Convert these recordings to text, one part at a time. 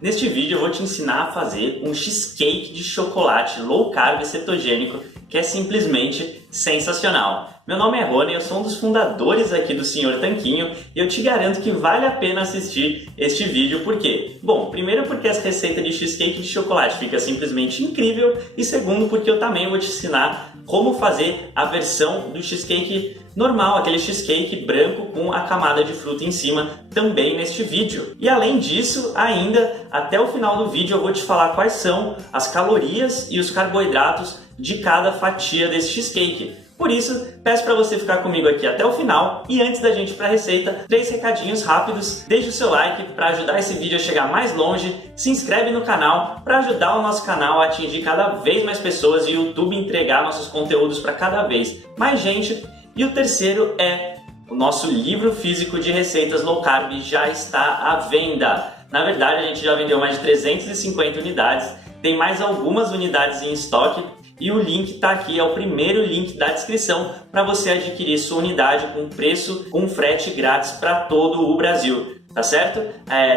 Neste vídeo eu vou te ensinar a fazer um cheesecake de chocolate low carb cetogênico que é simplesmente sensacional. Meu nome é Rony, eu sou um dos fundadores aqui do Senhor Tanquinho e eu te garanto que vale a pena assistir este vídeo. Por quê? Bom, primeiro porque essa receita de cheesecake de chocolate fica simplesmente incrível e segundo porque eu também vou te ensinar como fazer a versão do cheesecake normal, aquele cheesecake branco com a camada de fruta em cima também neste vídeo. E além disso, ainda até o final do vídeo eu vou te falar quais são as calorias e os carboidratos de cada fatia desse cheesecake. Por isso, peço para você ficar comigo aqui até o final e antes da gente ir para a receita, 3 recadinhos rápidos. Deixe o seu like para ajudar esse vídeo a chegar mais longe, se inscreve no canal para ajudar o nosso canal a atingir cada vez mais pessoas e o YouTube entregar nossos conteúdos para cada vez mais gente. E o terceiro é o nosso livro físico de receitas low carb já está à venda. Na verdade, a gente já vendeu mais de 350 unidades, tem mais algumas unidades em estoque. E o link está aqui, é o primeiro link da descrição para você adquirir sua unidade com preço, com frete grátis para todo o Brasil, tá certo?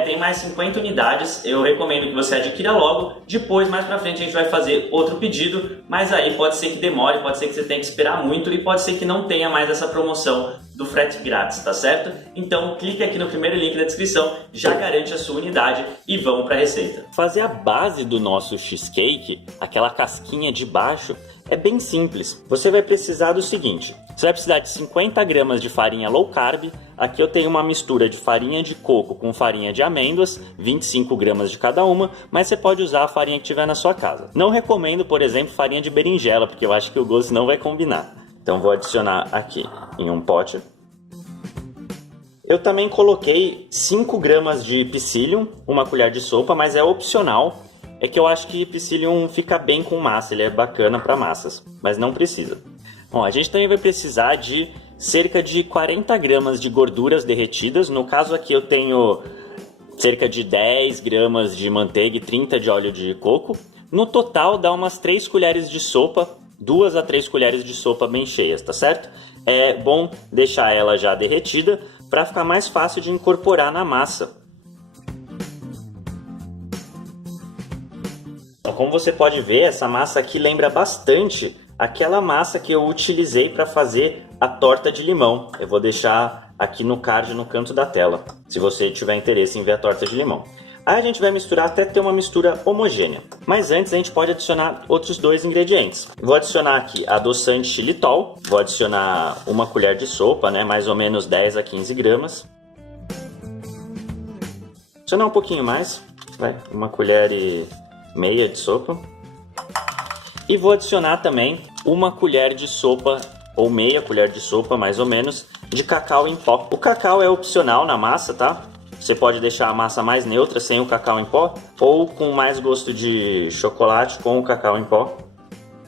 Tem mais 50 unidades, eu recomendo que você adquira logo, depois mais para frente a gente vai fazer outro pedido, mas aí pode ser que demore, pode ser que você tenha que esperar muito e pode ser que não tenha mais essa promoção do frete grátis, tá certo? Então clique aqui no primeiro link da descrição, já garante a sua unidade e vamos para a receita. Fazer a base do nosso cheesecake, aquela casquinha de baixo, é bem simples. Você vai precisar do seguinte, você vai precisar de 50 gramas de farinha low carb, aqui eu tenho uma mistura de farinha de coco com farinha de amêndoas, 25 gramas de cada uma, mas você pode usar a farinha que tiver na sua casa. Não recomendo, por exemplo, farinha de berinjela, porque eu acho que o gosto não vai combinar. Então vou adicionar aqui em um pote. Eu também coloquei 5 gramas de psyllium, uma colher de sopa, mas é opcional. É que eu acho que psyllium fica bem com massa, ele é bacana para massas, mas não precisa. Bom, a gente também vai precisar de cerca de 40 gramas de gorduras derretidas. No caso aqui eu tenho cerca de 10 gramas de manteiga e 30 de óleo de coco. No total dá umas 3 colheres de sopa, 2 a 3 colheres de sopa bem cheias, tá certo? É bom deixar ela já derretida para ficar mais fácil de incorporar na massa. Então, como você pode ver, essa massa aqui lembra bastante aquela massa que eu utilizei para fazer a torta de limão. Eu vou deixar aqui no card no canto da tela, se você tiver interesse em ver a torta de limão. Aí a gente vai misturar até ter uma mistura homogênea. Mas antes a gente pode adicionar outros 2 ingredientes. Vou adicionar aqui adoçante xilitol. Vou adicionar uma colher de sopa, né, mais ou menos 10 a 15 gramas. Adicionar um pouquinho mais, vai, uma colher e meia de sopa. E vou adicionar também uma colher de sopa, ou meia colher de sopa mais ou menos, de cacau em pó. O cacau é opcional na massa, tá? Você pode deixar a massa mais neutra sem o cacau em pó ou com mais gosto de chocolate com o cacau em pó.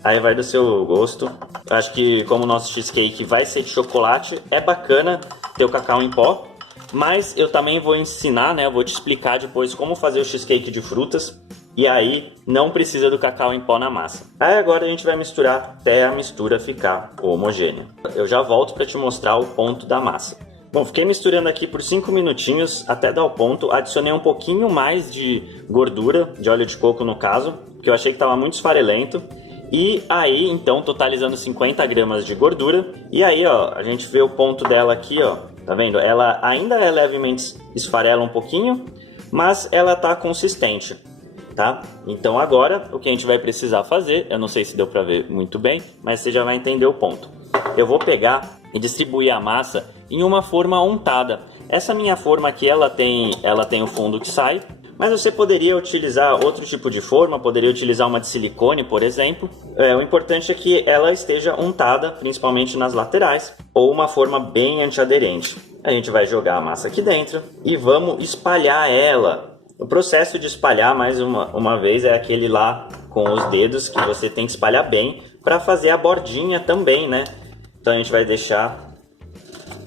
Aí vai do seu gosto. Acho que como o nosso cheesecake vai ser de chocolate, é bacana ter o cacau em pó. Mas eu também vou ensinar, né? Eu vou te explicar depois como fazer o cheesecake de frutas. E aí não precisa do cacau em pó na massa. Aí agora a gente vai misturar até a mistura ficar homogênea. Eu já volto para te mostrar o ponto da massa. Bom, fiquei misturando aqui por 5 minutinhos até dar o ponto. Adicionei um pouquinho mais de gordura, de óleo de coco no caso, porque eu achei que estava muito esfarelento. E aí, então, totalizando 50 gramas de gordura. E aí, ó, a gente vê o ponto dela aqui, ó. Tá vendo? Ela ainda é levemente esfarela um pouquinho, mas ela tá consistente, tá? Então agora, o que a gente vai precisar fazer, eu não sei se deu pra ver muito bem, mas você já vai entender o ponto. Eu vou pegar e distribuir a massa em uma forma untada. Essa minha forma aqui, ela tem o fundo que sai, mas você poderia utilizar outro tipo de forma, poderia utilizar uma de silicone, por exemplo. O importante é que ela esteja untada, principalmente nas laterais, ou uma forma bem antiaderente. A gente vai jogar a massa aqui dentro e vamos espalhar ela. O processo de espalhar, mais uma vez, é aquele lá com os dedos que você tem que espalhar bem para fazer a bordinha também, né? Então a gente vai deixar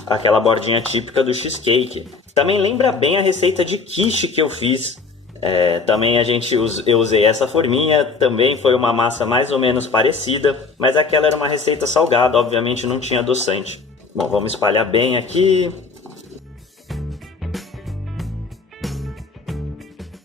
aquela bordinha típica do cheesecake. Também lembra bem a receita de quiche que eu fiz. Também eu usei essa forminha, também foi uma massa mais ou menos parecida, mas aquela era uma receita salgada, obviamente não tinha adoçante. Bom, vamos espalhar bem aqui.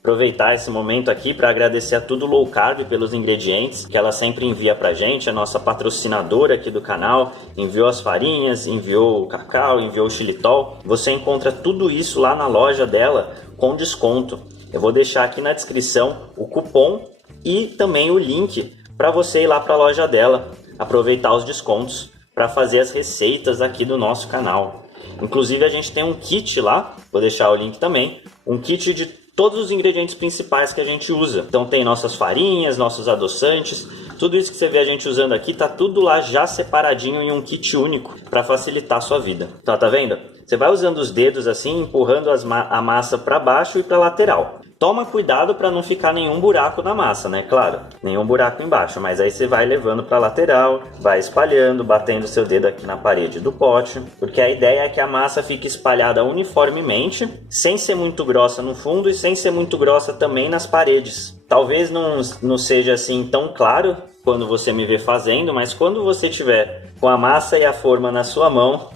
Aproveitar esse momento aqui para agradecer a Tudo Low Carb pelos ingredientes que ela sempre envia pra gente, a nossa patrocinadora aqui do canal, enviou as farinhas, enviou o cacau, enviou o xilitol. Você encontra tudo isso lá na loja dela com desconto. Eu vou deixar aqui na descrição o cupom e também o link para você ir lá para a loja dela, aproveitar os descontos para fazer as receitas aqui do nosso canal. Inclusive a gente tem um kit lá, vou deixar o link também, um kit de todos os ingredientes principais que a gente usa. Então tem nossas farinhas, nossos adoçantes, tudo isso que você vê a gente usando aqui, tá tudo lá já separadinho em um kit único para facilitar a sua vida. Então, tá vendo? Você vai usando os dedos assim, empurrando a massa para baixo e para lateral. Toma cuidado para não ficar nenhum buraco na massa, né? Claro, nenhum buraco embaixo, mas aí você vai levando para lateral, vai espalhando, batendo seu dedo aqui na parede do pote, porque a ideia é que a massa fique espalhada uniformemente, sem ser muito grossa no fundo e sem ser muito grossa também nas paredes. Talvez não seja assim tão claro quando você me vê fazendo, mas quando você tiver com a massa e a forma na sua mão,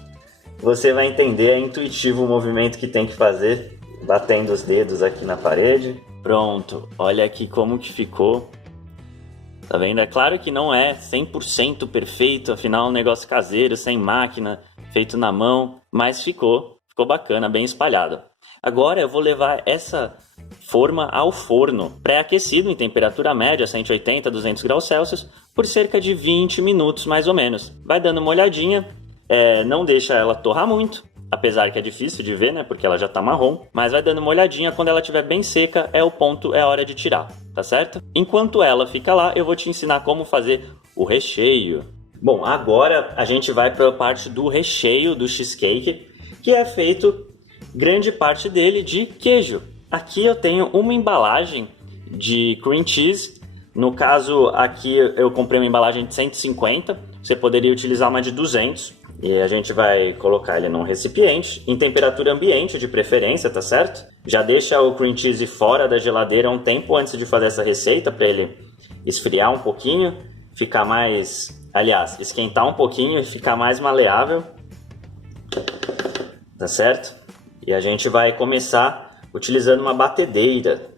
você vai entender, é intuitivo o movimento que tem que fazer, batendo os dedos aqui na parede. Pronto, olha aqui como que ficou. Tá vendo? É claro que não é 100% perfeito, afinal é um negócio caseiro, sem máquina, feito na mão, mas ficou bacana, bem espalhado. Agora eu vou levar essa forma ao forno, pré-aquecido em temperatura média, 180 a 200 graus Celsius, por cerca de 20 minutos mais ou menos. Vai dando uma olhadinha, não deixa ela torrar muito, apesar que é difícil de ver, né, porque ela já tá marrom, mas vai dando uma olhadinha, quando ela estiver bem seca, é a hora de tirar, tá certo? Enquanto ela fica lá, eu vou te ensinar como fazer o recheio. Bom, agora a gente vai para a parte do recheio do cheesecake, que é feito, grande parte dele, de queijo. Aqui eu tenho uma embalagem de cream cheese, no caso aqui eu comprei uma embalagem de 150, você poderia utilizar uma de 200, e a gente vai colocar ele num recipiente, em temperatura ambiente de preferência, tá certo? Já deixa o cream cheese fora da geladeira um tempo antes de fazer essa receita, para ele esfriar um pouquinho, ficar mais... Aliás, esquentar um pouquinho e ficar mais maleável, tá certo? E a gente vai começar utilizando uma batedeira.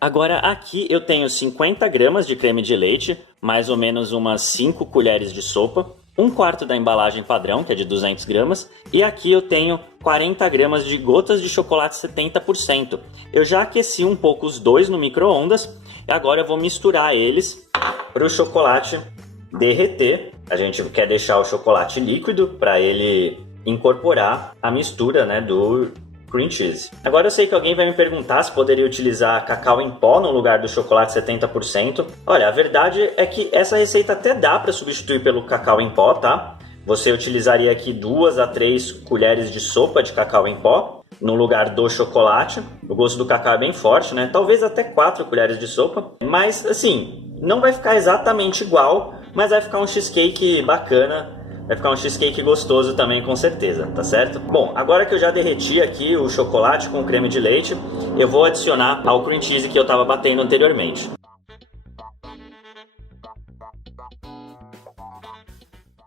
Agora aqui eu tenho 50 gramas de creme de leite, mais ou menos umas 5 colheres de sopa, 1/4 da embalagem padrão, que é de 200 gramas, e aqui eu tenho 40 gramas de gotas de chocolate 70%. Eu já aqueci um pouco os dois no micro-ondas, e agora eu vou misturar eles para o chocolate derreter. A gente quer deixar o chocolate líquido para ele incorporar a mistura, né, do cream cheese. Agora eu sei que alguém vai me perguntar se poderia utilizar cacau em pó no lugar do chocolate 70%. Olha, a verdade é que essa receita até dá para substituir pelo cacau em pó, tá? Você utilizaria aqui 2 a 3 colheres de sopa de cacau em pó no lugar do chocolate. O gosto do cacau é bem forte, né? Talvez até 4 colheres de sopa. Mas, assim, não vai ficar exatamente igual, mas vai ficar um cheesecake bacana. Vai ficar um cheesecake gostoso também, com certeza, tá certo? Bom, agora que eu já derreti aqui o chocolate com o creme de leite, eu vou adicionar ao cream cheese que eu estava batendo anteriormente.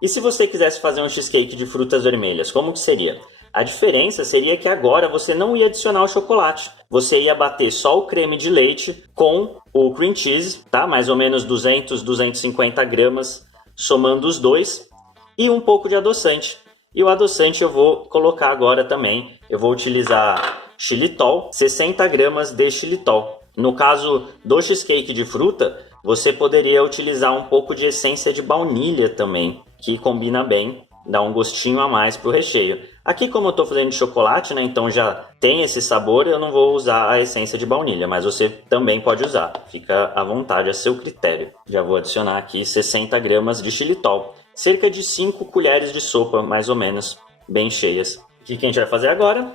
E se você quisesse fazer um cheesecake de frutas vermelhas, como que seria? A diferença seria que agora você não ia adicionar o chocolate. Você ia bater só o creme de leite com o cream cheese, tá? Mais ou menos 200, 250 gramas, somando os dois. E um pouco de adoçante. E o adoçante eu vou colocar agora também. Eu vou utilizar xilitol, 60 gramas de xilitol. No caso do cheesecake de fruta, você poderia utilizar um pouco de essência de baunilha também, que combina bem, dá um gostinho a mais para o recheio. Aqui, como eu estou fazendo de chocolate, né, então já tem esse sabor, eu não vou usar a essência de baunilha, mas você também pode usar. Fica à vontade, a seu critério. Já vou adicionar aqui 60 gramas de xilitol. Cerca de 5 colheres de sopa, mais ou menos, bem cheias. O que a gente vai fazer agora?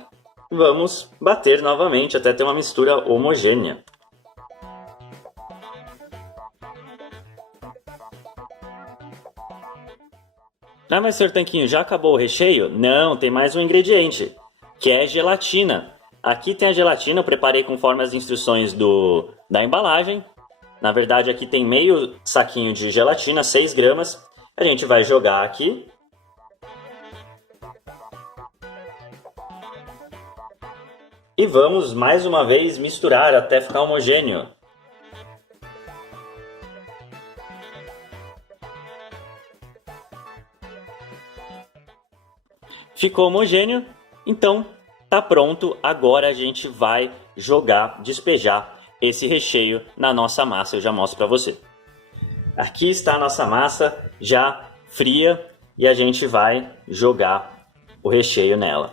Vamos bater novamente até ter uma mistura homogênea. Ah, mas Sr. Tanquinho, já acabou o recheio? Não, tem mais um ingrediente, que é gelatina. Aqui tem a gelatina, eu preparei conforme as instruções da embalagem. Na verdade, aqui tem meio saquinho de gelatina, 6 gramas. A gente vai jogar aqui. E vamos mais uma vez misturar até ficar homogêneo. Ficou homogêneo, então tá pronto. Agora a gente vai despejar esse recheio na nossa massa. Eu já mostro para você. Aqui está a nossa massa já fria e a gente vai jogar o recheio nela.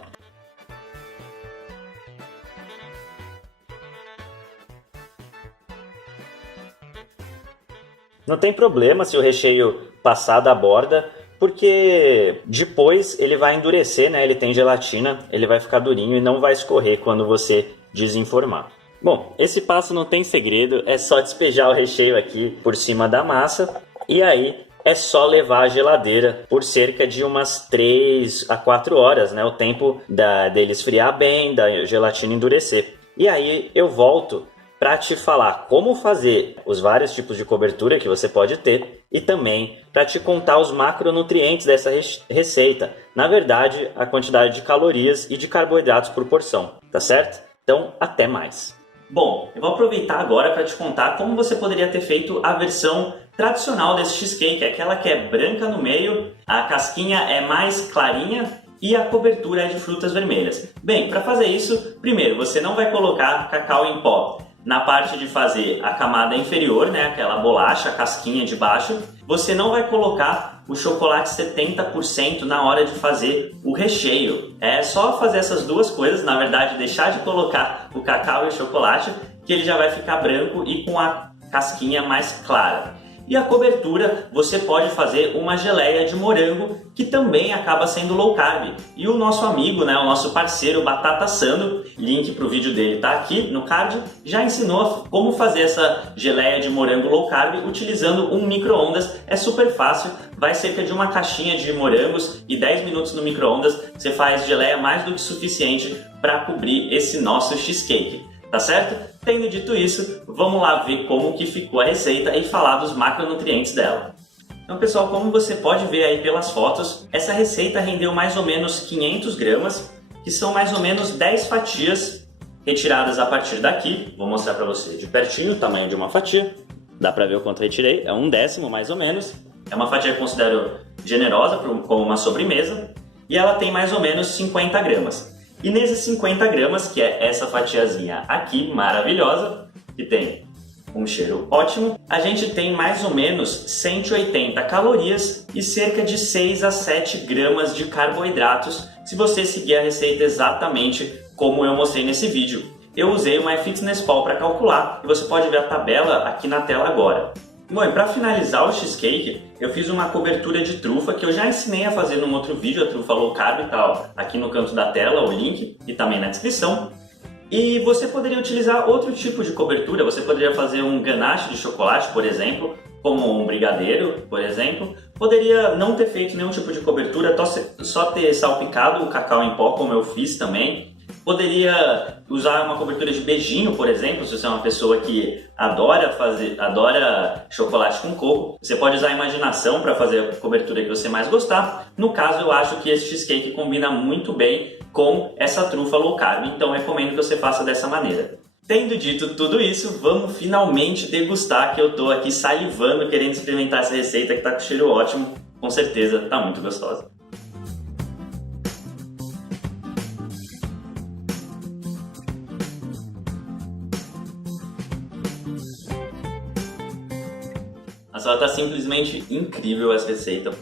Não tem problema se o recheio passar da borda, porque depois ele vai endurecer, né? Ele tem gelatina, ele vai ficar durinho e não vai escorrer quando você desenformar. Bom, esse passo não tem segredo, é só despejar o recheio aqui por cima da massa e aí é só levar à geladeira por cerca de umas 3 a 4 horas, né? O tempo dele esfriar bem, da gelatina endurecer. E aí eu volto para te falar como fazer os vários tipos de cobertura que você pode ter e também para te contar os macronutrientes dessa receita. Na verdade, a quantidade de calorias e de carboidratos por porção, tá certo? Então, até mais! Bom, eu vou aproveitar agora para te contar como você poderia ter feito a versão tradicional desse cheesecake, aquela que é branca no meio, a casquinha é mais clarinha e a cobertura é de frutas vermelhas. Bem, para fazer isso, primeiro você não vai colocar cacau em pó na parte de fazer a camada inferior, né, aquela bolacha, a casquinha de baixo. Você não vai colocar o chocolate 70% na hora de fazer o recheio. É só fazer essas duas coisas, na verdade deixar de colocar o cacau e o chocolate, que ele já vai ficar branco e com a casquinha mais clara. E a cobertura, você pode fazer uma geleia de morango, que também acaba sendo low carb. E o nosso amigo, né, o nosso parceiro Batata Sando, link para o vídeo dele tá aqui no card, já ensinou como fazer essa geleia de morango low carb utilizando um micro-ondas. É super fácil, vai cerca de uma caixinha de morangos e 10 minutos no micro-ondas, você faz geleia mais do que suficiente para cobrir esse nosso cheesecake. Tá certo? Tendo dito isso, vamos lá ver como que ficou a receita e falar dos macronutrientes dela. Então pessoal, como você pode ver aí pelas fotos, essa receita rendeu mais ou menos 500 gramas, que são mais ou menos 10 fatias retiradas a partir daqui. Vou mostrar para você de pertinho o tamanho de uma fatia. Dá para ver o quanto eu retirei, é 1/10 mais ou menos. É uma fatia que eu considero generosa como uma sobremesa e ela tem mais ou menos 50 gramas. E nesses 50 gramas, que é essa fatiazinha aqui, maravilhosa, que tem um cheiro ótimo, a gente tem mais ou menos 180 calorias e cerca de 6 a 7 gramas de carboidratos, se você seguir a receita exatamente como eu mostrei nesse vídeo. Eu usei o MyFitnessPal para calcular e você pode ver a tabela aqui na tela agora. Bom, e para finalizar o cheesecake, eu fiz uma cobertura de trufa que eu já ensinei a fazer num outro vídeo, a trufa low carb e tal, aqui no canto da tela, o link, e também na descrição. E você poderia utilizar outro tipo de cobertura, você poderia fazer um ganache de chocolate, por exemplo, como um brigadeiro, por exemplo. Poderia não ter feito nenhum tipo de cobertura, só ter salpicado o cacau em pó, como eu fiz também. Poderia usar uma cobertura de beijinho, por exemplo, se você é uma pessoa que adora chocolate com coco. Você pode usar a imaginação para fazer a cobertura que você mais gostar. No caso, eu acho que esse cheesecake combina muito bem com essa trufa low carb, então recomendo que você faça dessa maneira. Tendo dito tudo isso, vamos finalmente degustar, que eu tô aqui salivando querendo experimentar essa receita que tá com cheiro ótimo. Com certeza tá muito gostosa. Nossa, ela tá simplesmente incrível essa receita.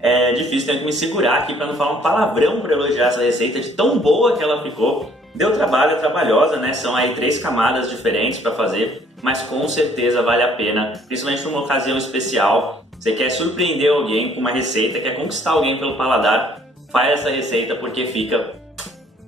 É difícil, tenho que me segurar aqui para não falar um palavrão para elogiar essa receita de tão boa que ela ficou. Deu trabalho, é trabalhosa, né? São aí 3 camadas diferentes para fazer, mas com certeza vale a pena, principalmente numa ocasião especial. Você quer surpreender alguém com uma receita, quer conquistar alguém pelo paladar, faz essa receita porque fica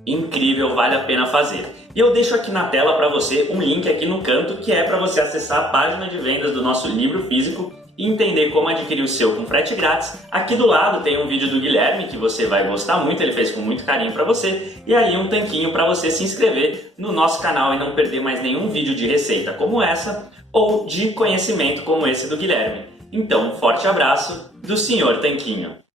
incrível, vale a pena fazer. E eu deixo aqui na tela para você um link aqui no canto que é para você acessar a página de vendas do nosso livro físico e entender como adquirir o seu com frete grátis. Aqui do lado tem um vídeo do Guilherme que você vai gostar muito, ele fez com muito carinho para você, e ali um tanquinho para você se inscrever no nosso canal e não perder mais nenhum vídeo de receita como essa ou de conhecimento como esse do Guilherme. Então, forte abraço do Senhor Tanquinho.